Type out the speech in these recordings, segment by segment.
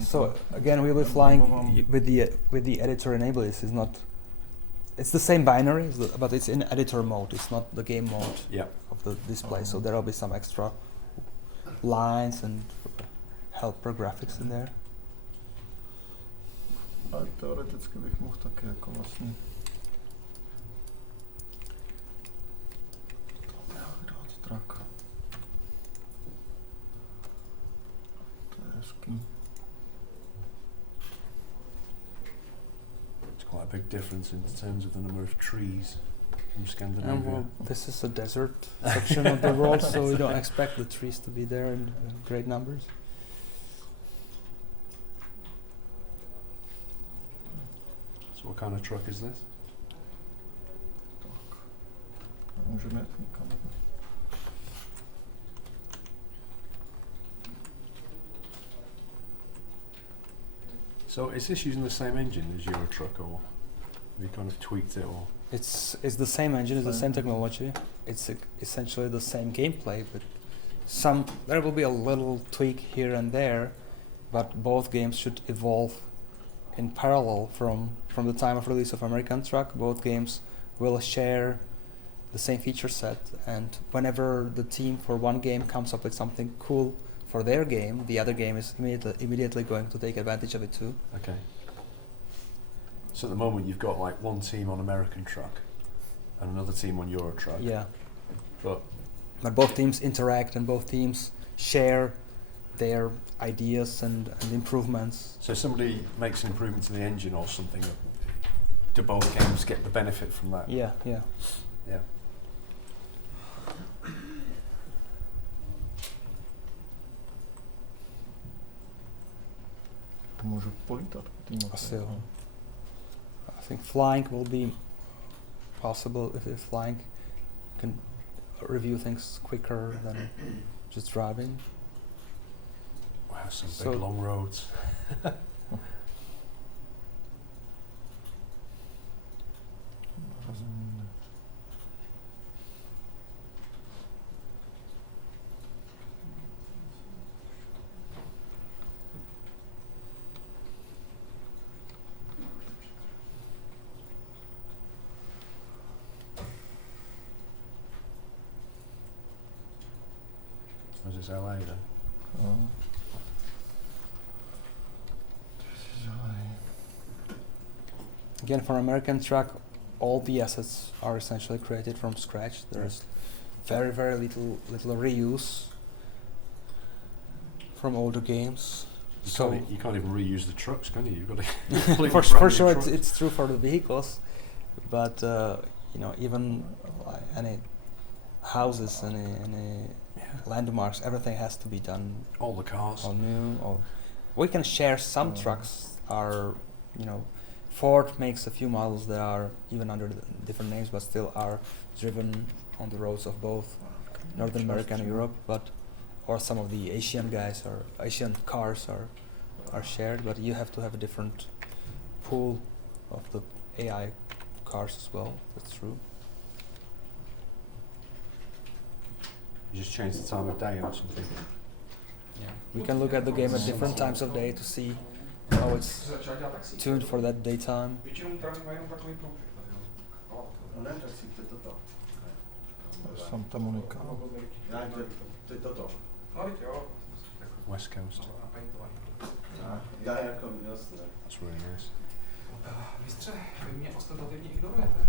So again, we'll be flying with the editor enabled. This is not. It's the same binary, but it's in editor mode. It's not the game mode of the display. So there will be some extra lines and helper graphics in there. Ale teoreticky bych mohl taky jako vlastně dát track. To je hezký. It's quite a big difference in terms of the number of trees from Scandinavia. Well, this is a desert section of the world, so we don't expect the trees to be there in great numbers. So what kind of truck is this? Můžeme jít někam. So is this using the same engine as your truck, or have you kind of tweaked it, or? It's the same engine, it's the same technology. It's essentially the same gameplay, but there will be a little tweak here and there, but both games should evolve in parallel from the time of release of American Truck. Both games will share the same feature set, and whenever the team for one game comes up with something cool for their game, the other game is immediately going to take advantage of it too. Okay. So at the moment you've got like one team on American Truck and another team on Euro Truck. Yeah. But both teams interact and both teams share their ideas and improvements. So somebody makes an improvement to the engine or something, do both games get the benefit from that? Yeah. Můžu polítat. Asi jo. I think flying will be possible if flying can review things quicker than just driving. Wow, some big long roads. Was this LA then? Again, for American Truck, all the assets are essentially created from scratch. There's very little reuse from older games. You can't even reuse the trucks, can you? You've got to for sure, it's true for the vehicles, but even any houses, any landmarks, everything has to be done. All the cars. All new. We can share some trucks. Ford makes a few models that are even under different names, but still are driven on the roads of both North America and Europe. Or some of the Asian guys or Asian cars are shared, but you have to have a different pool of the AI cars as well. That's true. You just change the time of day or something. Yeah, we can look at the game at different times of day to see how it's tuned for that daytime. Santa Monica. West Coast. That's really nice. Mistře, vy mě ostentativně ignorujete.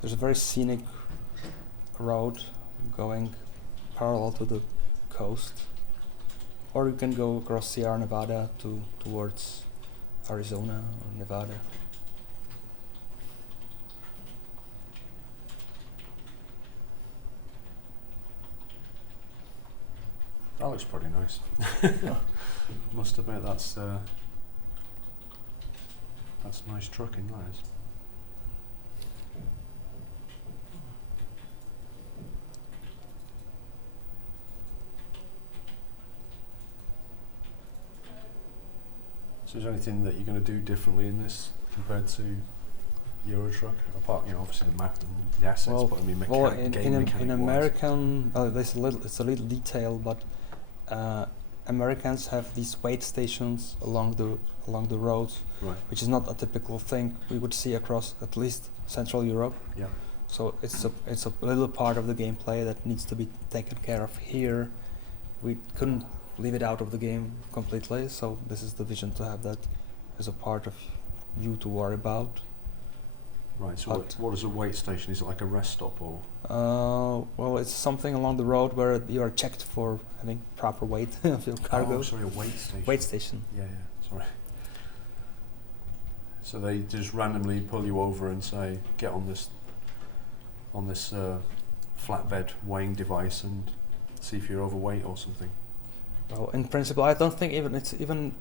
There's a very scenic road going parallel to the coast, or you can go across Sierra Nevada towards Arizona or Nevada. That looks pretty nice. Must admit that's nice trucking, that is. So is there anything that you're going to do differently in this compared to Euro Truck? Apart, obviously the map and the assets, but I mean, in American, it's a little detail, but Americans have these wait stations along the roads, right, which is not a typical thing we would see across at least Central Europe. Yeah. So it's a little part of the gameplay that needs to be taken care of here. We couldn't leave it out of the game completely, so this is the vision, to have that as a part of you to worry about. Right, so what is a wait station? Is it like a rest stop or? Well, it's something along the road where you are checked for having proper weight of your cargo. Oh, sorry, a wait station. Wait station. Yeah, sorry. So they just randomly pull you over and say, get on this flatbed weighing device and see if you're overweight or something. Well, in principle, I don't think it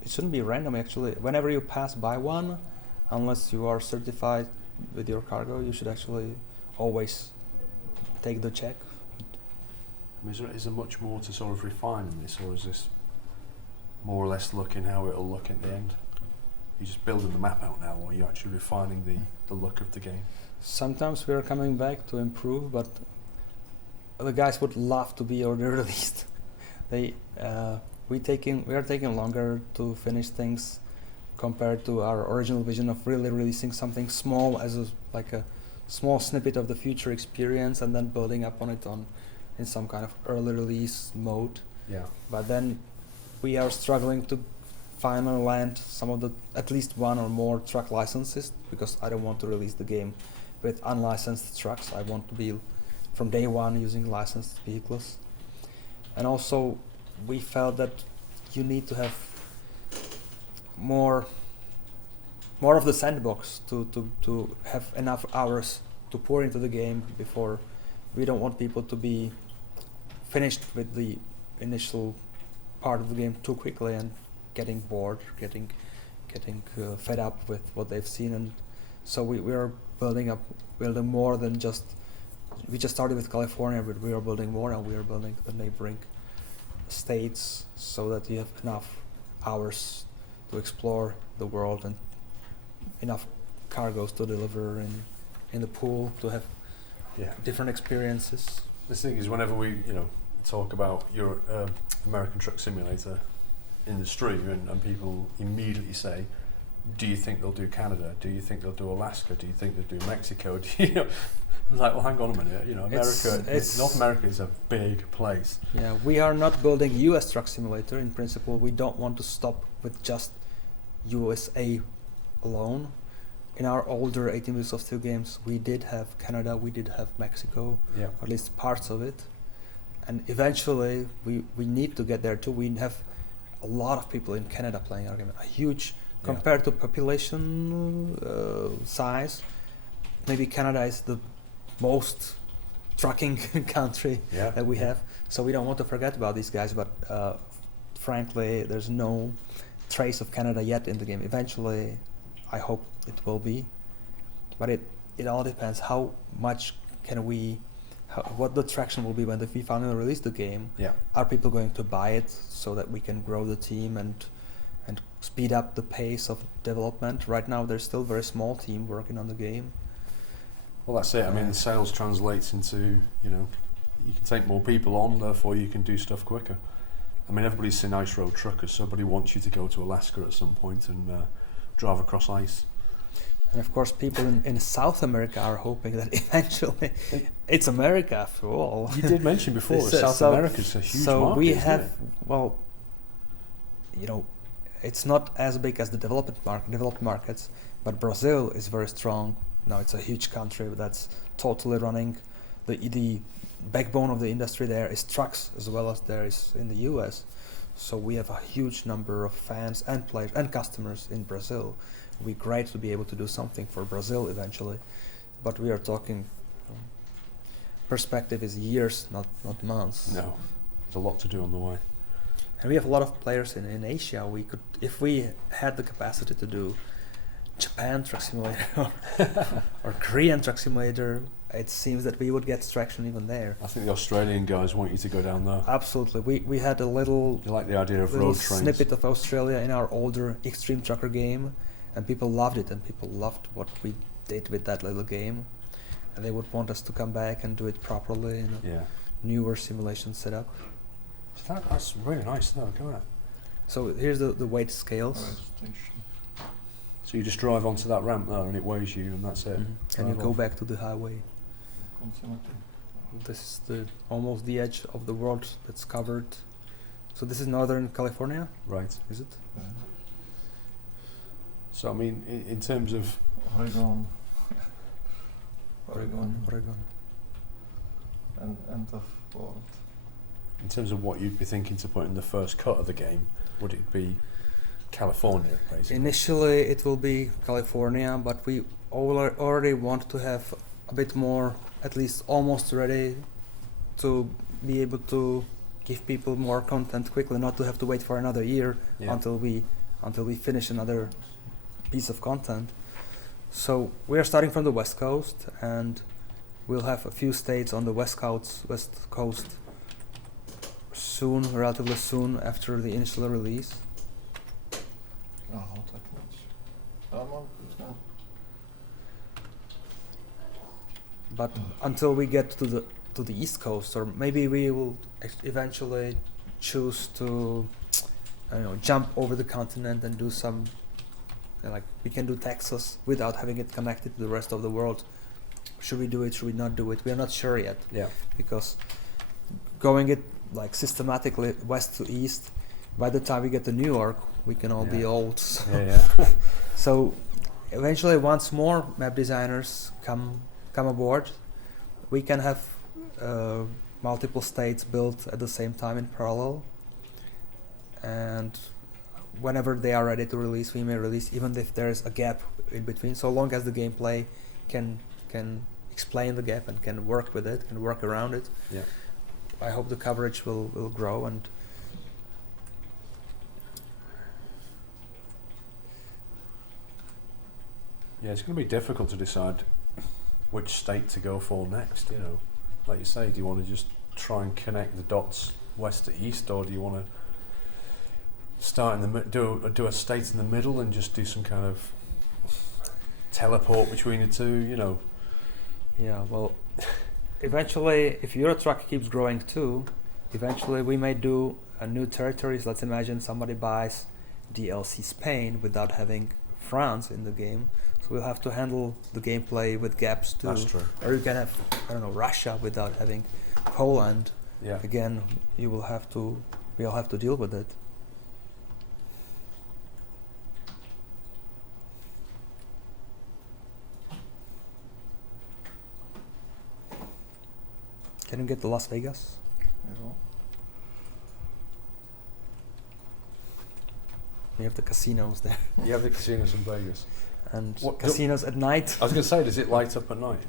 shouldn't be random actually. Whenever you pass by one, unless you are certified with your cargo, you should actually always take the check. I mean, is there much more to sort of refine in this, or is this more or less looking how it'll look at the end? You're just building the map out now, or are you actually refining the look of the game? Sometimes we are coming back to improve, but the guys would love to be already released. We are taking longer to finish things compared to our original vision of really releasing something small as a small snippet of the future experience, and then building up on it in some kind of early release mode. Yeah. But then we are struggling to finally land at least one or more truck licenses, because I don't want to release the game with unlicensed trucks. I want to be from day one using licensed vehicles. And also we felt that you need to have more of the sandbox to have enough hours to pour into the game before. We don't want people to be finished with the initial part of the game too quickly and getting bored, getting fed up with what they've seen. And so we are building more than just. We just started with California, but we are building more, and we are building the neighboring states, so that you have enough hours to explore the world and enough cargoes to deliver in the pool to have different experiences. The thing is, whenever we talk about your American Truck Simulator in the stream, and people immediately say, do you think they'll do Canada? Do you think they'll do Alaska? Do you think they'll do Mexico? I was like, well, hang on a minute. North America is a big place. Yeah, we are not building US Truck Simulator. In principle, we don't want to stop with just USA alone. In our older 18 Wheels of Steel games, we did have Canada, we did have Mexico, or at least parts of it. And eventually, we need to get there too. We have a lot of people in Canada playing our game, a huge, compared to population size, maybe Canada is the most trucking country that we have. So we don't want to forget about these guys, but frankly, there's no trace of Canada yet in the game. Eventually, I hope it will be, but it all depends how much what the traction will be when we finally release the game. Are people going to buy it so that we can grow the team and speed up the pace of development? Right now there's still a very small team working on the game. Well, that's it. I mean, the sales translates into, you can take more people on, therefore you can do stuff quicker. I mean, everybody's seen Ice Road Truckers. Somebody wants you to go to Alaska at some point and drive across ice. And of course, people in South America are hoping that eventually it's America after all. You did mention before South America's a huge market. So we have, it's not as big as the developed markets, but Brazil is very strong. Now it's a huge country that's totally running. The backbone of the industry there is trucks, as well as there is in the US. So we have a huge number of fans and players and customers in Brazil. It would be great to be able to do something for Brazil eventually, but we are talking. Perspective is years, not months. No, there's a lot to do on the way. And we have a lot of players in Asia. We could, if we had the capacity to do Japan Truck Simulator or Korean Truck Simulator, it seems that we would get traction even there. I think the Australian guys want you to go down there. Absolutely. We had a little You like the idea of little road trains. snippet of Australia in our older Extreme Trucker game, and people loved it, and people loved what we did with that little game, and they would want us to come back and do it properly in a Yeah. newer simulation setup. So that's really nice though, come on. So here's the weight scales. Rail station. So you just drive onto that ramp there and it weighs you and that's it. And you Drive go off. back to the highway. Consumative. This is almost the edge of the world that's covered. So this is Northern California, Right. is it? Yeah. So I mean, in terms of Oregon. Oregon. Oregon. And end of world. what you'd be thinking to put in the first cut of the game, would it be California, basically? Initially, it will be California, but we already want to have a bit more, at least almost ready, to be able to give people more content quickly, not to have to wait for another year Yeah. until we finish another piece of content. So we are starting from the West Coast, and we'll have a few states on the West Coast soon, relatively soon after the initial release. Ja, tak moc. Mám no. But until we get to the East Coast, or maybe we will eventually choose to, I don't know, jump over the continent and do some, like we can do Texas without having it connected to the rest of the world. Should we do it? Should we not do it? We are not sure yet, Yeah. because going it like systematically west to east, by the time we get to New York, we can all be Yeah. old. So, Yeah. so eventually, once more map designers come aboard, we can have multiple states built at the same time in parallel, and whenever they are ready to release, we may release, even if there is a gap in between, so long as the gameplay can explain the gap and can work with it, can work around it. Yeah. I hope the coverage will grow, and Yeah, it's going to be difficult to decide which state to go for next, you know. Like you say, do you want to just try and connect the dots west to east, or do you want to start in the do a state in the middle and just do some kind of teleport between the two, you know? yeah, well, eventually, if Eurotruck keeps growing too, eventually we may do a new territories. Let's imagine somebody buys DLC Spain without having France in the game, so we'll have to handle the gameplay with gaps too. That's true. Or you can have, I don't know, Russia without having Poland. Yeah. Again, we'll have to deal with it. Can you get to Las Vegas? Jo. We have the casinos there, You have the casinos in Vegas. and What- casinos at night. I was going to say, does it light up at night?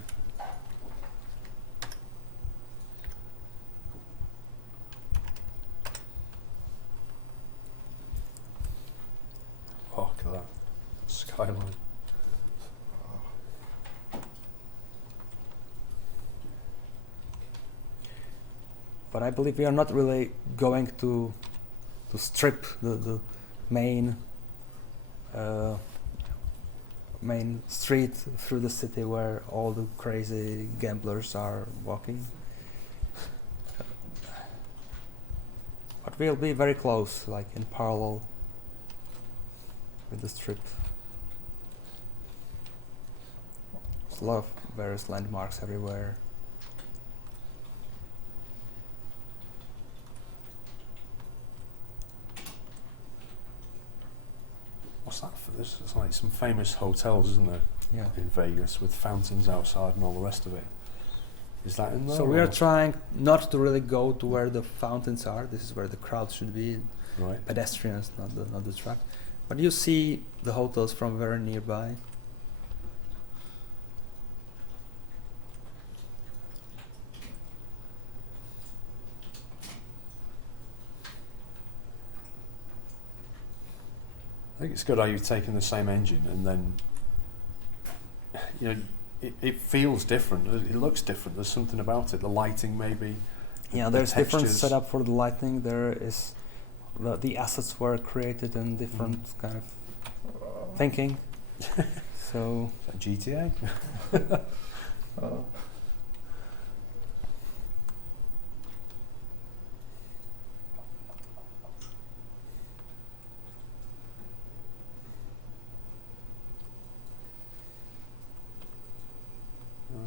Oh, look at that skyline. But I believe we are not really going to strip the main main street through the city where all the crazy gamblers are walking. But we'll be very close, like in parallel with the strip. There's a lot of various landmarks everywhere. What's that for? There's like some famous hotels, isn't there, Yeah. in Vegas with fountains outside and all the rest of it. Is that in there? So we are or- trying not to really go to where the fountains are. This is where the crowd should be. Right. Pedestrians, not the truck. But you see the hotels from very nearby. I think it's good how you've taken the same engine and then, you know, it feels different. It looks different. There's something about it. The lighting, maybe. Yeah, the there's different textures. setup for the lighting. There is the assets were created in different kind of thinking. So Is that GTA.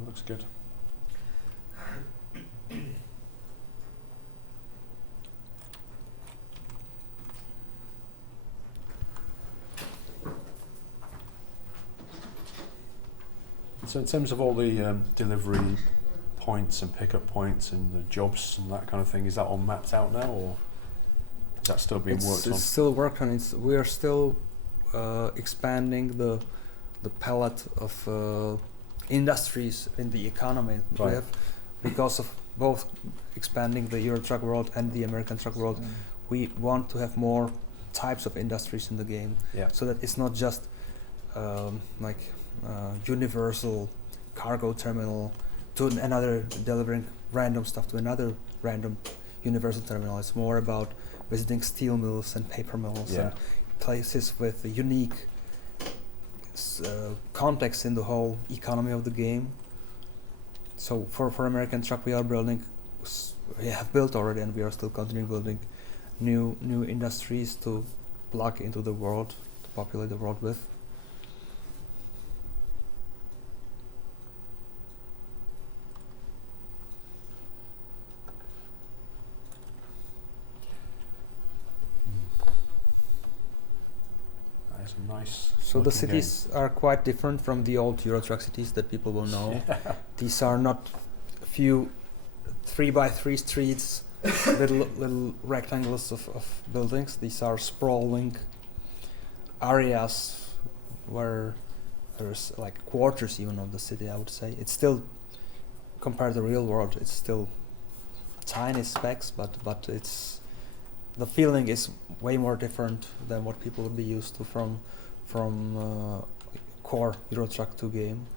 Looks good. So in terms of all the delivery points and pickup points and the jobs and that kind of thing, is that all mapped out now, or is that still being worked on? it's still worked on. We are still expanding the palette of industries in the economy. We Right. have, because of both expanding the Euro Truck world and the American truck world, we want to have more types of industries in the game, Yeah. so that it's not just universal cargo terminal to another, delivering random stuff to another random universal terminal. It's more about visiting steel mills and paper mills Yeah. and places with a unique context in the whole economy of the game. So for American truck, we have built already, and we are still continuing building new industries to plug into the world, to populate the world with. That is a nice. So the looking cities are quite different from the old Euro Truck cities that people will know. Yeah. These are not a few 3x3 streets, little rectangles of buildings. These are sprawling areas where there's like quarters even of the city, I would say. It's still, compared to the real world, it's still tiny specks, but it's, the feeling is way more different than what people would be used to from core Euro Truck 2 game.